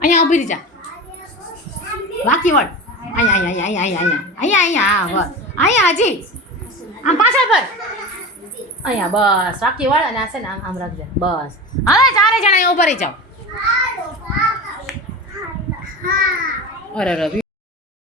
અહીંયા ઊભી રહી જા બાકી વળ અહીંયા અહીંયા અહીંયા અહીંયા અહીંયા અહીંયા બસ અહીંયા હજી આમ પાછળ પર અહીંયા બસ બાકી વળ અને આ છે ને આમ રાખજે બસ હવે ચારે જણા ઊભા રહી જાઓ અરે રવિ